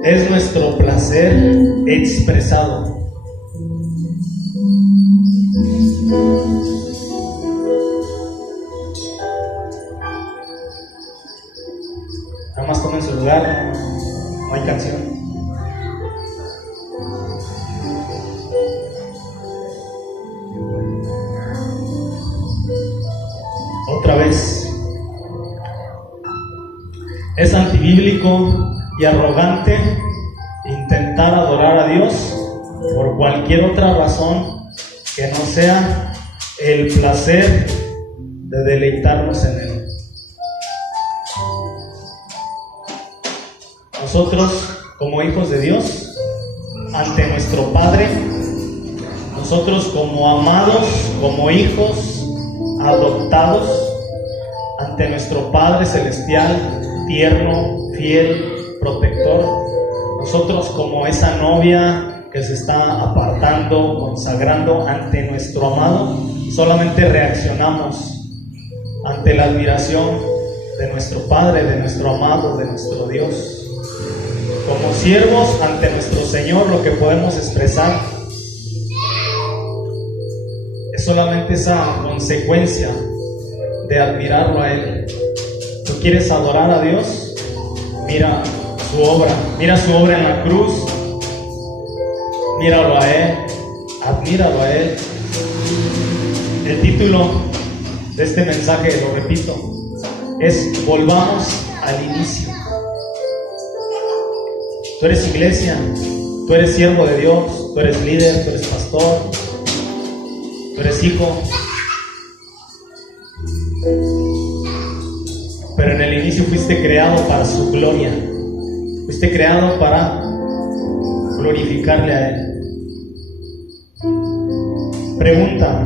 es nuestro placer expresado. otra vez. Es antibíblico y arrogante intentar adorar a Dios por cualquier otra razón que no sea el placer de deleitarnos en Él. Nosotros, como hijos de Dios, ante nuestro Padre, nosotros como amados, como hijos adoptados, ante nuestro Padre Celestial, tierno, fiel, protector, nosotros como esa novia que se está apartando, consagrando ante nuestro amado, solamente reaccionamos ante la admiración de nuestro Padre, de nuestro amado, de nuestro Dios. Como siervos ante nuestro Señor, lo que podemos expresar es solamente esa consecuencia de admirarlo a Él. ¿Tú quieres adorar a Dios? Mira su obra en la cruz, míralo a Él, admíralo a Él. El título de este mensaje, lo repito, es Volvamos al inicio. Tú eres iglesia, tú eres siervo de Dios, tú eres líder, tú eres pastor, tú eres hijo. Pero en el inicio fuiste creado para su gloria. Fuiste creado para glorificarle a Él. Pregunta: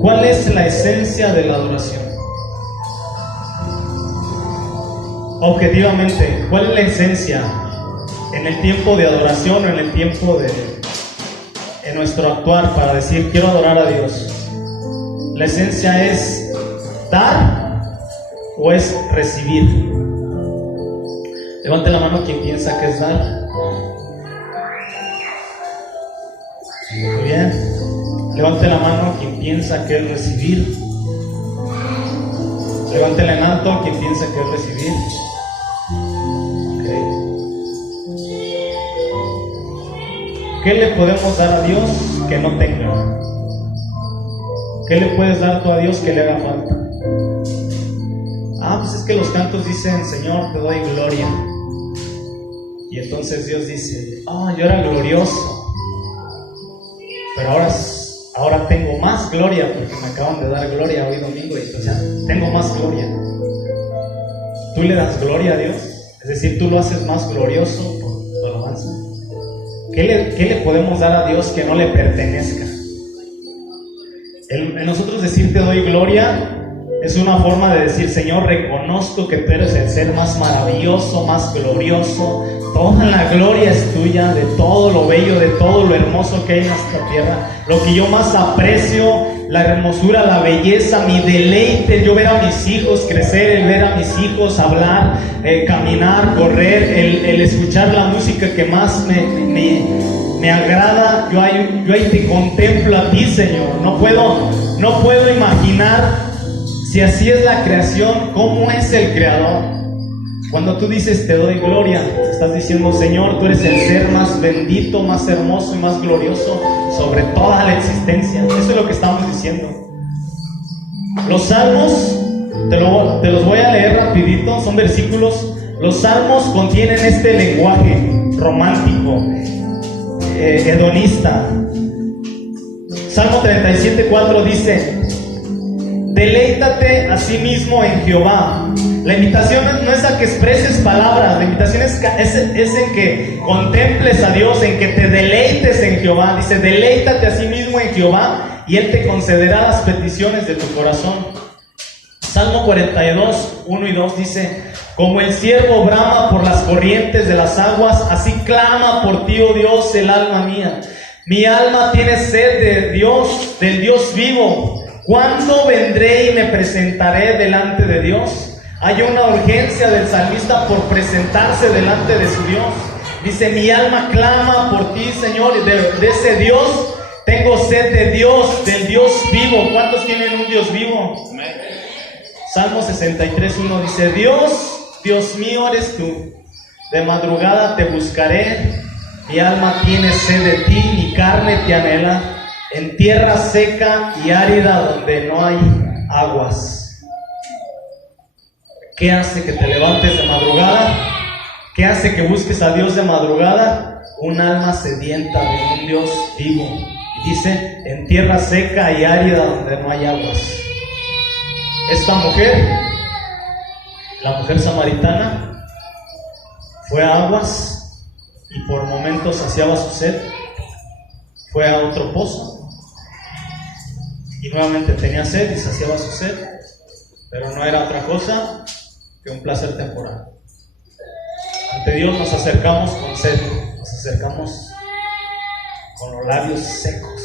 ¿cuál es la esencia de la adoración? Objetivamente, ¿cuál es la esencia en el tiempo de adoración o en el tiempo en nuestro actuar para decir quiero adorar a Dios? ¿La esencia es dar o es recibir? Levante la mano quien piensa que es dar. Muy bien. Levante la mano quien piensa que es recibir. Levántela en alto quien piensa que es recibir. Okay. ¿Qué le podemos dar a Dios que no tenga? ¿Qué le puedes dar tú a Dios que le haga falta? Pues es que los cantos dicen, Señor, te doy gloria. Y entonces Dios dice, yo era glorioso, pero ahora tengo más gloria porque me acaban de dar gloria hoy domingo y entonces ya tengo más gloria. ¿Tú le das gloria a Dios? Es decir, ¿tú lo haces más glorioso por tu alabanza? ¿Qué le podemos dar a Dios que no le pertenezca? El nosotros decir te doy gloria es una forma de decir, Señor, reconozco que tú eres el ser más maravilloso, más glorioso. Toda la gloria es tuya, de todo lo bello, de todo lo hermoso que hay en esta tierra. Lo que yo más aprecio, la hermosura, la belleza, mi deleite, yo ver a mis hijos crecer, el ver a mis hijos hablar, caminar, correr, el escuchar la música que más me agrada. Yo ahí te contemplo a ti, Señor. No puedo imaginar si así es la creación, cómo es el Creador. Cuando tú dices te doy gloria, estás diciendo, Señor, tú eres el ser más bendito, más hermoso y más glorioso sobre toda la existencia. Eso es lo que estamos diciendo. Los salmos, te los voy a leer rapidito, son versículos. Los salmos contienen este lenguaje romántico, hedonista. Salmo 37:4 dice: deleítate a sí mismo en Jehová. La invitación no es a que expreses palabras, la invitación es en que contemples a Dios, en que te deleites en Jehová. Dice, deleítate a sí mismo en Jehová y Él te concederá las peticiones de tu corazón. Salmo 42, 1 y 2 dice: como el ciervo brama por las corrientes de las aguas, así clama por ti, oh Dios, el alma mía. Mi alma tiene sed de Dios, del Dios vivo. ¿Cuándo vendré y me presentaré delante de Dios? Hay una urgencia del salmista por presentarse delante de su Dios. Dice, mi alma clama por ti, Señor, y de ese Dios. Tengo sed de Dios, del Dios vivo. ¿Cuántos tienen un Dios vivo? Salmo 63:1 dice: Dios mío eres tú. De madrugada te buscaré. Mi alma tiene sed de ti, mi carne te anhela. en tierra seca y árida donde no hay aguas. ¿Qué hace que te levantes de madrugada? ¿Qué hace que busques a Dios de madrugada? Un alma sedienta de un Dios vivo. Y dice, en tierra seca y árida donde no hay aguas. Esta mujer, la mujer samaritana, fue a aguas y por momentos saciaba su sed. Fue a otro pozo y nuevamente tenía sed y saciaba su sed, pero no era otra cosa que un placer temporal. Ante Dios nos acercamos con sed, nos acercamos con los labios secos.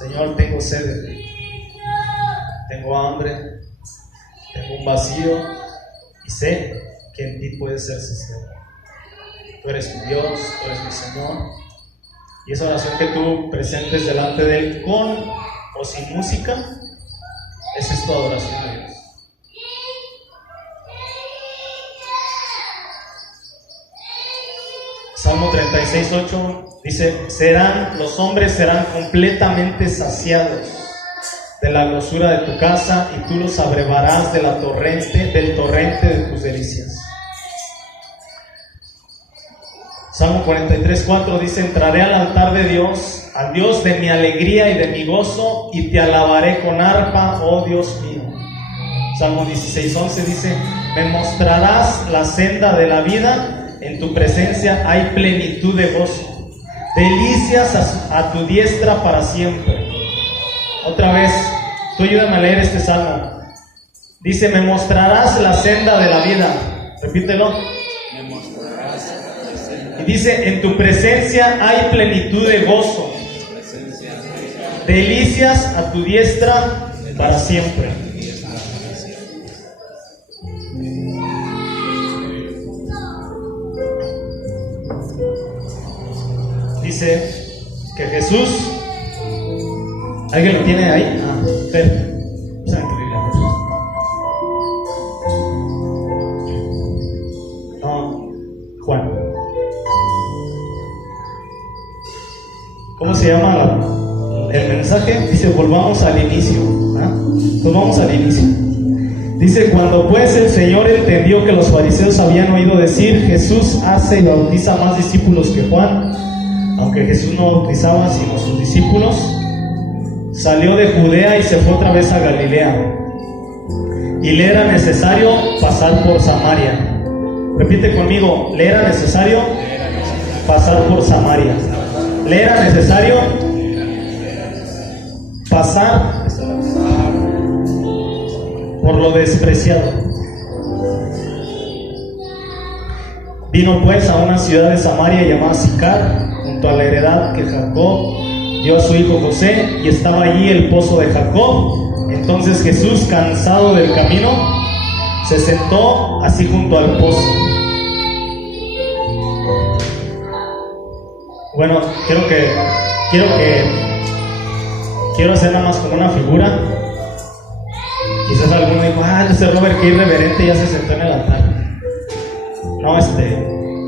Señor, tengo sed de ti, tengo hambre, tengo un vacío y sé que en ti puede ser saciado. Tú eres mi Dios, tú eres mi Señor. Y esa oración que tú presentes delante de Él con o sin música, esa es tu adoración a Dios. Salmo 36:8 dice: los hombres serán completamente saciados de la grosura de tu casa, y tú los abrevarás del torrente de tus delicias. Salmo 43:4 dice: entraré al altar de Dios, al Dios de mi alegría y de mi gozo, y te alabaré con arpa, oh Dios mío. Salmo 16:11 dice: me mostrarás la senda de la vida, en tu presencia hay plenitud de gozo, delicias a tu diestra para siempre. Otra vez, tú ayúdame a leer este salmo. Dice: me mostrarás la senda de la vida. Repítelo. Y dice: en tu presencia hay plenitud de gozo, delicias a tu diestra para siempre. Dice que Jesús, ¿alguien lo tiene ahí? Pedro. No, Juan. ¿Cómo se llama el mensaje? Dice: volvamos al inicio. Pues vamos al inicio. Dice: cuando pues el Señor entendió que los fariseos habían oído decir: Jesús hace y bautiza más discípulos que Juan, aunque Jesús no bautizaba sino sus discípulos, salió de Judea y se fue otra vez a Galilea, y le era necesario pasar por Samaria. Repite conmigo: le era necesario pasar por Samaria. Le era necesario pasar por lo despreciado. Vino pues a una ciudad de Samaria llamada Sicar, junto a la heredad que Jacob dio a su hijo José, y estaba allí el pozo de Jacob. Entonces Jesús, cansado del camino, se sentó así junto al pozo. Bueno, quiero hacer nada más como una figura. Quizás alguno dijo: ese Robert, qué irreverente, ya se sentó en el altar. No,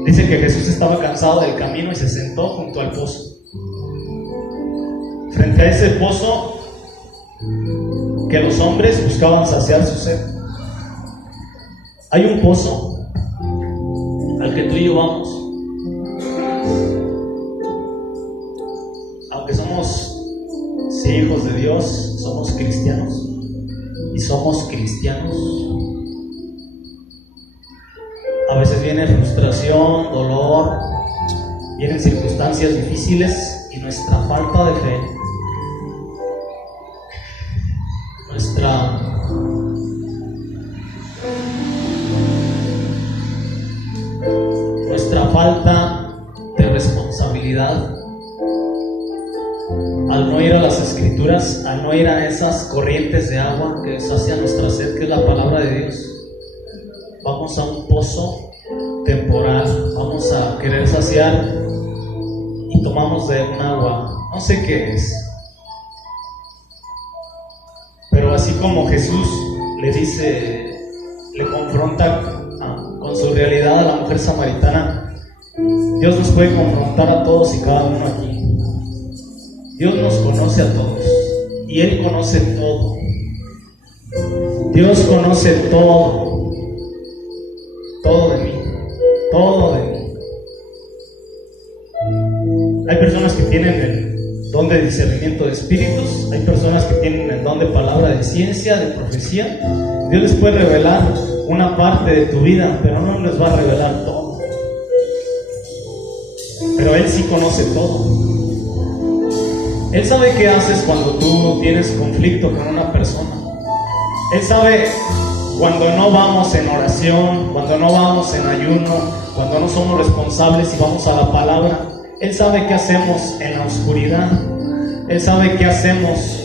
dice que Jesús estaba cansado del camino y se sentó junto al pozo. Frente a ese pozo que los hombres buscaban saciar su sed. Hay un pozo al que tú y yo vamos. Aunque somos hijos de Dios, somos cristianos. Y somos cristianos. A veces viene frustración, dolor, vienen circunstancias difíciles, y nuestra falta de fe, nuestra falta de responsabilidad, al no ir a las Escrituras, al no ir a esas corrientes de agua que sacian nuestra sed, que es la palabra de Dios, vamos a un pozo temporal, vamos a querer saciar y tomamos de un agua, no sé qué es, pero así como Jesús le confronta con su realidad a la mujer samaritana, Dios nos puede confrontar a todos y cada uno aquí. Dios nos conoce a todos y Él conoce todo. Dios conoce todo, todo de mí, todo de mí. Hay personas que tienen el don de discernimiento de espíritus, hay personas que tienen el don de palabra de ciencia, de profecía. Dios les puede revelar una parte de tu vida, pero no les va a revelar todo. Pero Él sí conoce todo. Él sabe qué haces cuando tú tienes conflicto con una persona. Él sabe cuando no vamos en oración, cuando no vamos en ayuno, cuando no somos responsables y vamos a la palabra. Él sabe qué hacemos en la oscuridad. Él sabe qué hacemos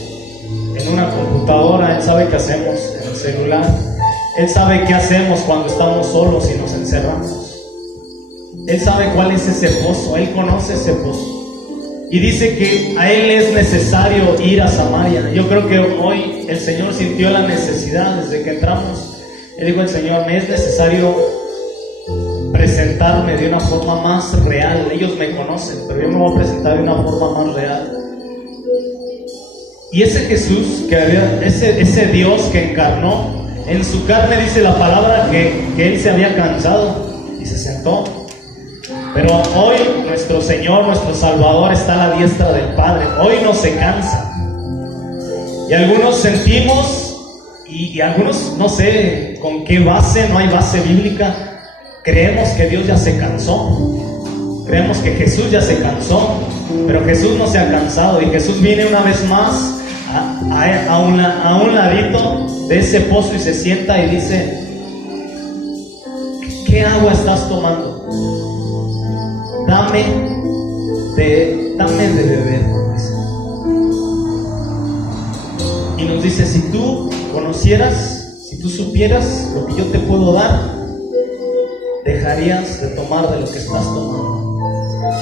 en una computadora. Él sabe qué hacemos en el celular. Él sabe qué hacemos cuando estamos solos y nos encerramos. Él sabe cuál es ese pozo. Él conoce ese pozo. Y dice que a Él es necesario ir a Samaria. Yo creo que hoy el Señor sintió la necesidad desde que entramos. Él dijo al Señor, me es necesario presentarme de una forma más real. Ellos me conocen, pero yo me voy a presentar de una forma más real. Y ese Jesús, ese Dios que encarnó, en su carne dice la palabra que Él se había cansado y se sentó. Pero hoy nuestro Señor, nuestro Salvador está a la diestra del Padre. Hoy no se cansa. Y algunos sentimos, y algunos no sé con qué base, no hay base bíblica, creemos que Dios ya se cansó. Creemos que Jesús ya se cansó, pero Jesús no se ha cansado. Y Jesús viene una vez más a un ladito de ese pozo y se sienta y dice, ¿qué agua estás tomando? Dame de beber. Y nos dice, si tú conocieras, si tú supieras lo que yo te puedo dar, dejarías de tomar de lo que estás tomando.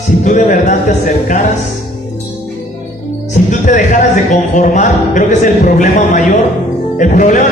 Si tú de verdad te acercaras, si tú te dejaras de conformar, creo que es el problema mayor. El problema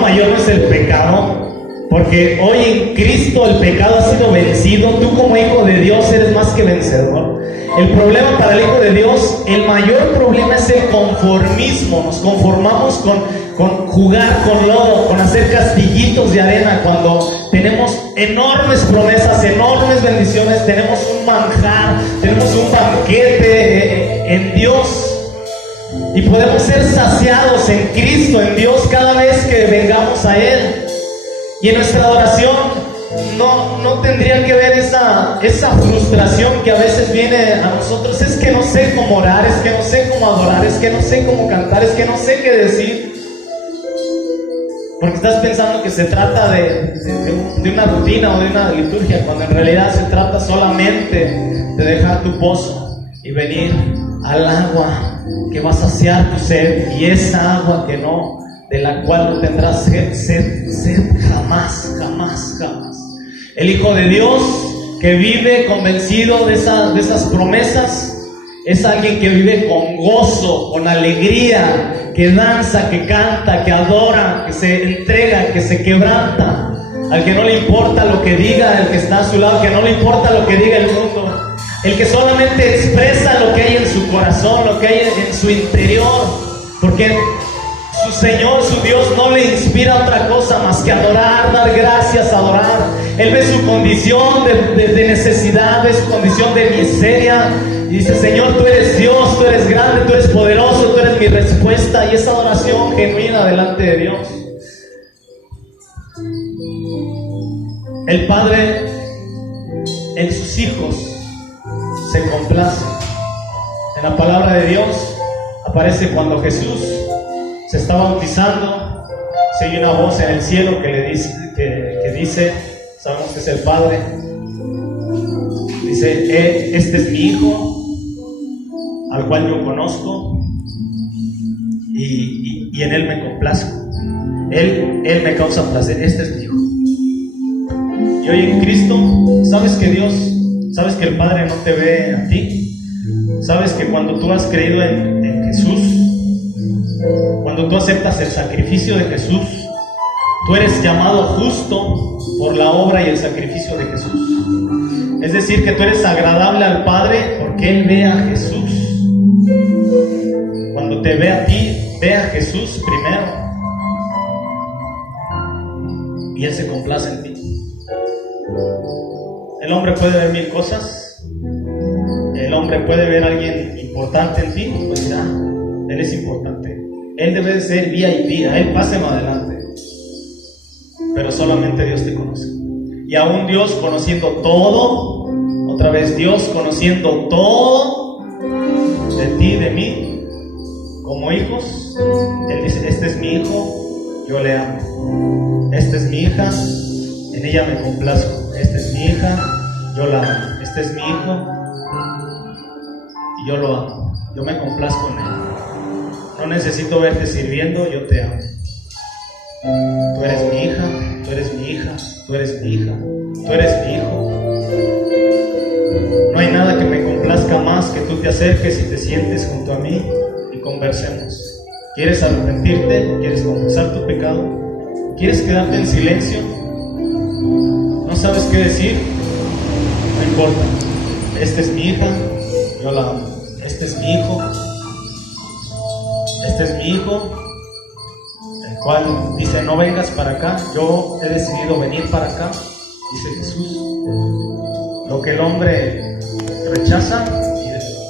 mayor no es el pecado. Porque hoy en Cristo el pecado ha sido vencido. Tú como hijo de Dios eres más que vencedor. El problema para el hijo de Dios, el mayor problema es el conformismo. Nos conformamos con jugar con lodo, con hacer castillitos de arena, cuando tenemos enormes promesas, enormes bendiciones, tenemos un manjar, tenemos un banquete en Dios. Y podemos ser saciados en Cristo, en Dios, cada vez que vengamos a Él. Y en nuestra adoración no tendría que ver esa frustración que a veces viene a nosotros. Es que no sé cómo orar, es que no sé cómo adorar, es que no sé cómo cantar, es que no sé qué decir. Porque estás pensando que se trata de una rutina o de una liturgia, cuando en realidad se trata solamente de dejar tu pozo y venir al agua que va a saciar tu sed. Y esa agua de la cual no tendrás sed jamás. El Hijo de Dios que vive convencido de esas promesas es alguien que vive con gozo, con alegría, que danza, que canta, que adora, que se entrega, que se quebranta. Al que no le importa lo que diga el que está a su lado, que no le importa lo que diga el mundo. El que solamente expresa lo que hay en su corazón, lo que hay en su interior. Porque su Señor, su Dios, no le inspira otra cosa más que adorar, dar gracias, adorar. Él ve su condición de necesidad, ve su condición de miseria y dice, Señor, tú eres Dios, tú eres grande, tú eres poderoso, tú eres mi respuesta. Y esa adoración genuina delante de Dios. El Padre en sus hijos se complace. En la palabra de Dios aparece cuando Jesús se está bautizando, se oye una voz en el cielo que le dice, sabemos que es el Padre, dice, este es mi Hijo, al cual yo conozco, y en Él me complazco. Él me causa placer, este es mi Hijo. Y hoy en Cristo, sabes que el Padre no te ve a ti, sabes que cuando tú has creído en Jesús, cuando tú aceptas el sacrificio de Jesús, tú eres llamado justo por la obra y el sacrificio de Jesús. Es decir, que tú eres agradable al Padre porque Él ve a Jesús. te ve a ti, ve a Jesús primero. Y Él se complace en ti. El hombre puede ver mil cosas. El hombre puede ver a alguien importante en ti. Pues dirá, Él es importante. Él debe de ser VIP. A Él páselo adelante. Pero solamente Dios te conoce. Y aún Dios conociendo todo, otra vez Dios conociendo todo de ti, de mí, como hijos, Él dice, este es mi hijo, yo le amo. Esta es mi hija, en ella me complazco. Esta es mi hija, yo la amo. Este es mi hijo y yo lo amo. Yo me complazco en él. No necesito verte sirviendo, yo te amo. Tú eres mi hija, tú eres mi hija, tú eres mi hija, tú eres mi hijo. No hay nada que me complazca más que tú te acerques y te sientes junto a mí y conversemos. ¿Quieres arrepentirte? ¿Quieres confesar tu pecado? ¿Quieres quedarte en silencio? ¿No sabes qué decir? No importa. Esta es mi hija, yo la amo. Este es mi hijo. Este es mi hijo, el cual dice, no vengas para acá. Yo he decidido venir para acá, dice Jesús. Lo que el hombre rechaza,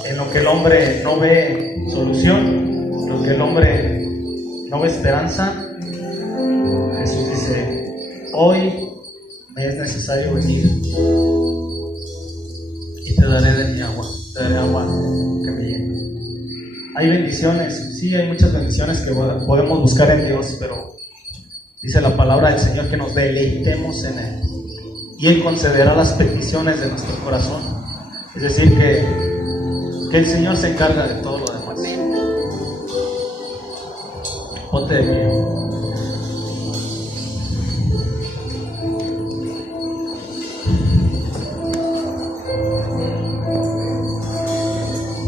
en lo que el hombre no ve solución, lo que el hombre no ve esperanza, Jesús dice, hoy me es necesario venir y te daré de mi agua, te daré agua que me llene. Hay bendiciones, sí, hay muchas bendiciones que podemos buscar en Dios, pero dice la palabra del Señor que nos deleitemos en Él y Él concederá las peticiones de nuestro corazón. Es decir, que el Señor se encarga de todo lo demás. Ponte de pie.